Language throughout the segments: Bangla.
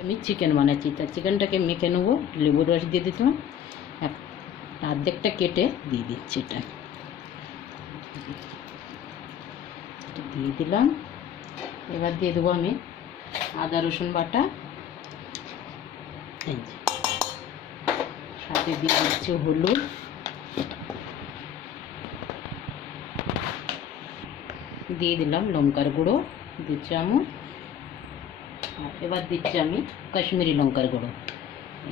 আমি চিকেন বানাচ্ছি, তা চিকেনটাকে মেখে নেবো। লেবুর রস দিয়ে দিলাম, অর্ধেকটা কেটে দিয়ে দিচ্ছি। এটা দিয়ে দিলাম। এবার দিয়ে দেবো আমি আদা রসুন বাটা, সাথে দিয়ে দিচ্ছি হলুদ, দিয়ে দিলাম লঙ্কার গুঁড়ো 2 চামচ। এবার দিচ্ছি আমি কাশ্মীরি লঙ্কার গুঁড়ো,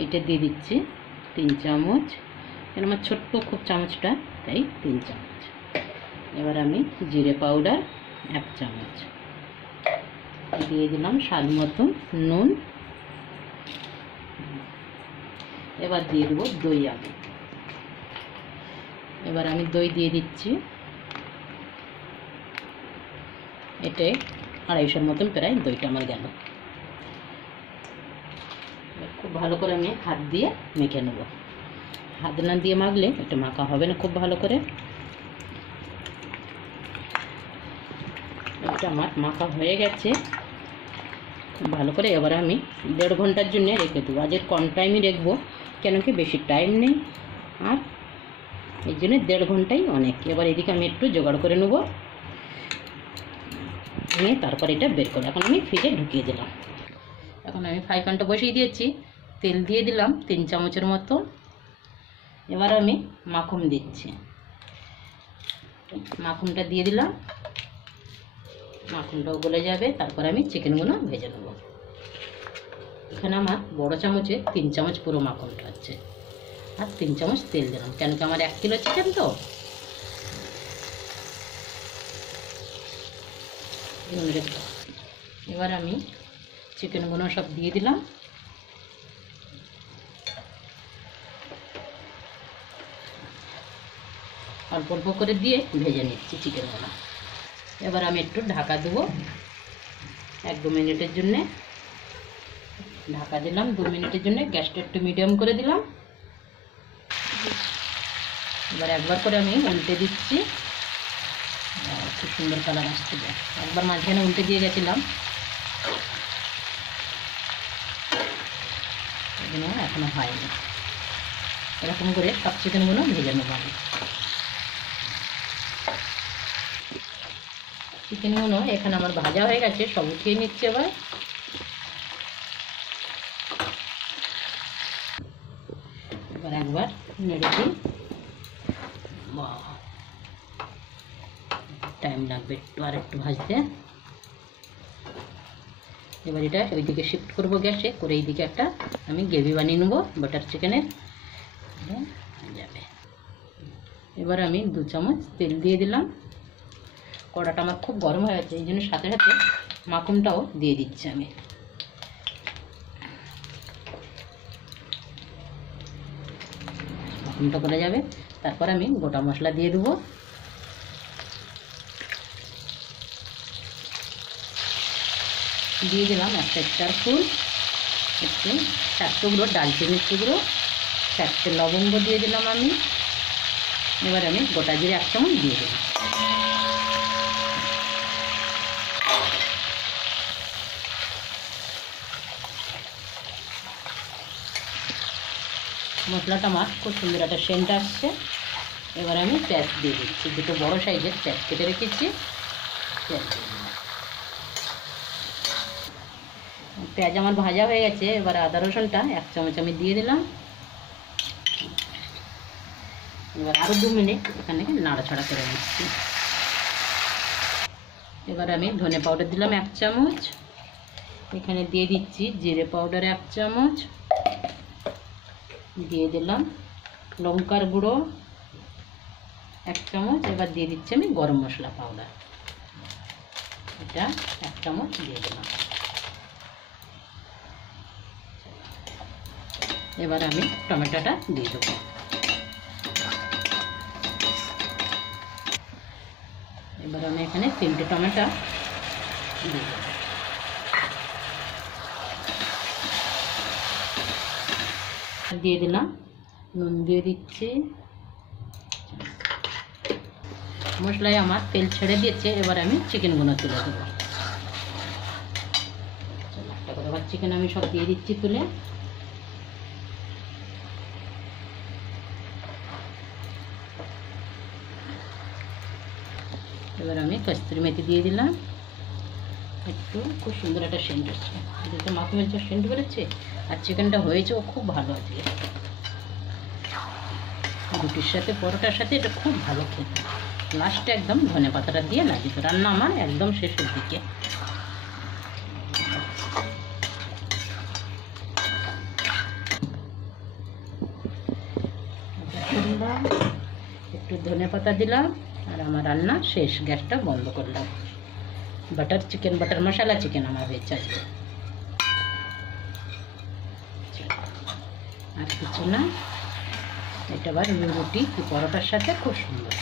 এটা দিয়ে দিচ্ছি 3 চামচ। কেন আমার ছোট্ট খুব চামচটা, তাই 3 চামচ। এবার আমি জিরে পাউডার 1 চামচ দিয়ে দিলাম, স্বাদ মতো নুন। এবার দিয়ে দেবো দই। এবার আমি দই দিয়ে দিচ্ছি, এটাই 250 মতন প্রায় দইটা আমার গেল। খুব ভালো করে আমি হাত দিয়ে মেখে নেব। হাত না দিয়ে মাখলে এটা মাখা হবে না খুব ভালো করে। এটা আমার মাখা হয়ে গেছে খুব ভালো করে। এবার আমি 1.5 ঘন্টার জন্য রেখে দেবো। আজের কম টাইমই রাখবো, কেন কি বেশি টাইম নেই, আর এই জন্য 1.5 ঘন্টাই অনেক। এবার এদিকে আমি একটু জোগাড় করে নেবো, নিয়ে তারপর এটা বের করে এখন আমি ফ্রিজে ঢুকিয়ে দিলাম। এখন আমি ফ্রাই প্যানটা বসিয়ে দিয়েছি, তেল দিয়ে দিলাম 3 চামচের মতো। এবার আমি মাখন দিচ্ছি, মাখনটা দিয়ে দিলাম। মাখনটাও গলে যাবে, তারপর আমি চিকেনগুলো ভেজে নেব। এখানে আমার বড় চামচে 3 চামচ পুরো মাখনটা আছে, আর 3 চামচ তেল দিলাম, কেন কি আমার 1 কিলো চিকেন তো। এবার আমি চিকেনগুলো সব দিয়ে দিলাম। অল্প অল্প করে দিয়ে ভেজে নিচ্ছি চিকেনগুলো। এবার আমি একটু ঢাকা দেবো 1-2 মিনিটের জন্যে। ঢাকা দিলাম 2 মিনিটের জন্য, গ্যাসটা একটু মিডিয়াম করে দিলাম। এবার একবার করে আমি উল্টে দিচ্ছি, খুব সুন্দর কালার আসছে। একবার মাঝখানে উল্টে দিয়ে গেছিলাম, এখনো হয়নি। এরকম করে সব চিকেনগুলো ভেজে নেবো আমি। চিকেনগুলো এখানে আমার ভাজা হয়ে গেছে, সব উঠিয়ে নিচ্ছে। এবার একবার নেড়ে দিই। টাইম লাগবে একটু, আর একটু ভাজতে। এবার এটা ওইদিকে শিফট করবো গ্যাসে করে, এইদিকে একটা আমি গ্রেভি বানিয়ে নেবো বাটার চিকেনের যাবে। এবার আমি 2 চামচ তেল দিয়ে দিলাম। কড়াটা আমার খুব গরম হয়ে গেছে, এই জন্য সাথে সাথে মাখনটাও দিয়ে দিচ্ছি আমি। মাখনটা করে যাবে, তারপর আমি গোটা মশলা দিয়ে দেবো। দিয়ে দিলাম 1 স্টার ফুল, 4 টুকরো ডালচিনির টুকরো, 4টে লবঙ্গ দিয়ে দিলাম আমি। এবার আমি গোটা জিরে 1 চামচ দিয়ে দিলাম। মশলাটা আমার খুব সুন্দর একটা সেন্ট আসছে। এবার আমি পেঁয়াজ দিয়ে দিচ্ছি, 2 বড় সাইজের পেঁয়াজ কেটে রেখেছি। পেঁয়াজ আমার ভাজা হয়ে গেছে। এবার আদা রসুনটা 1 চামচ আমি দিয়ে দিলাম। এবার আরও 2 মিনিট এখানে নাড়াচাড়া করে নিচ্ছি। এবার আমি ধনে পাউডার দিলাম 1 চামচ। এখানে দিয়ে দিচ্ছি জিরে পাউডার 1 চামচ, দিয়ে দিলাম লঙ্কার গুঁড়ো 1 চামচ। এবার দিয়ে দিচ্ছি আমি গরম মশলা পাউডার, এটা 1 চামচ দিয়ে দিলাম। এবার আমি টমেটোটা দিয়ে দেবো। এবার আমি এখানে 3টে টমেটো দিয়ে দেবো। দিয়ে দিলাম নুন, দিয়ে দিচ্ছি। মশলায় আমার তেল ছেড়ে দিয়েছে, এবার আমি চিকেনগুলো তুলে দেবো। একটা করে আবার চিকেন আমি সব দিয়ে দিচ্ছি তুলে। এবার আমি কস্তুরি মেথি দিয়ে দিলাম, একটু খুব সুন্দর একটা সেন্ট হচ্ছে, যেটা মাখনের যে সেন্ট বেরোচ্ছে। আর চিকেনটা হয়েছে ও খুব ভালো আছে, রুটির সাথে পরোটার সাথে এটা খুব ভালো খেতে। লাস্টে একদম ধনে পাতাটা দিয়ে নামিয়ে দেবো, রান্না আমার একদম শেষের দিকে। একটু ধনে পাতা দিলাম আর আমার রান্না শেষ, গ্যাসটা বন্ধ করলাম। বাটার চিকেন, বাটার মশলা চিকেন আমার হয়েছে আজকে। আর কিছু না, এটা আবার রুটি কি পরোটার সাথে খুব সুন্দর।